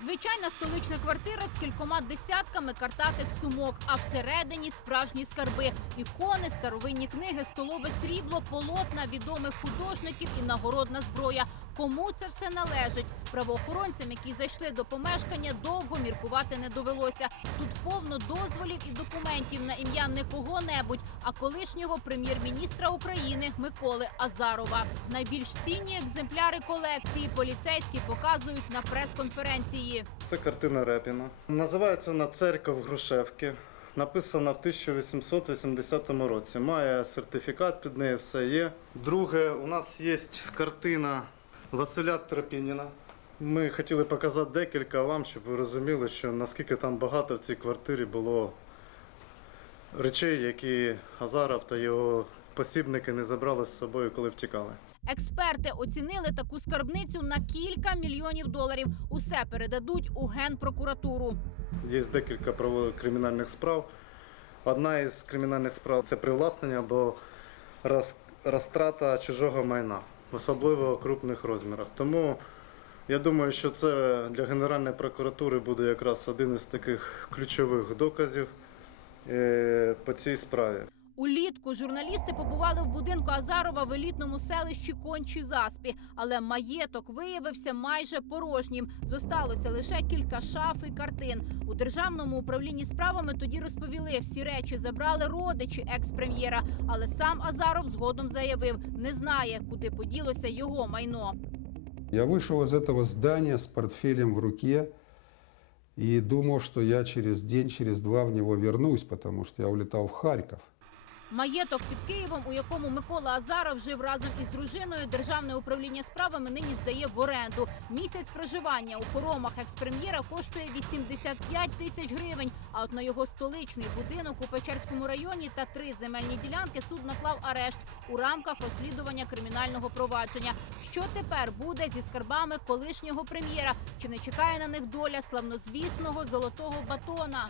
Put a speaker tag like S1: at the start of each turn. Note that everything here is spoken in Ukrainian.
S1: Звичайна столична квартира з кількома десятками картатих сумок, а всередині справжні скарби, ікони, старовинні книги, столове срібло, полотна відомих художників і нагородна зброя. Кому це все належить? Правоохоронцям, які зайшли до помешкання, довго міркувати не довелося. Тут повно дозволів і документів на ім'я не кого-небудь, а колишнього прем'єр-міністра України Миколи Азарова. Найбільш цінні екземпляри колекції поліцейські показують на прес-конференції.
S2: Це картина Репіна. Називається вона Церков Грушевки. Написана в 1880 році. Має сертифікат під нею, все є. Друге, у нас є картина Василя Тропініна. Ми хотіли показати декілька вам, щоб ви розуміли, що наскільки там багато в цій квартирі було речей, які Азаров та його посібники не забрали з собою, коли втікали.
S1: Експерти оцінили таку скарбницю на кілька мільйонів доларів. Усе передадуть у генпрокуратуру.
S2: Є декілька кримінальних справ. Одна із кримінальних справ це привласнення або розтрата чужого майна, особливо у крупних розмірах. Тому я думаю, що це для Генеральної прокуратури буде якраз один із таких ключових доказів е, по цій справі.
S1: Улітку журналісти побували в будинку Азарова в елітному селищі Кончі Заспі, але маєток виявився майже порожнім. Зосталося лише кілька шаф і картин. У державному управлінні справами тоді розповіли, всі речі забрали родичі екс-прем'єра. Але сам Азаров згодом заявив, не знає, куди поділося його майно.
S3: Я вышел из этого здания с портфелем в руке и думал, что я через день, через два в него вернусь, потому что я улетал в Харьков.
S1: Маєток під Києвом, у якому Микола Азаров жив разом із дружиною, державне управління справами нині здає в оренду. Місяць проживання у хоромах експрем'єра коштує 85 тисяч гривень. А от на його столичний будинок у Печерському районі та три земельні ділянки суд наклав арешт у рамках розслідування кримінального провадження. Що тепер буде зі скарбами колишнього прем'єра? Чи не чекає на них доля славнозвісного золотого батона?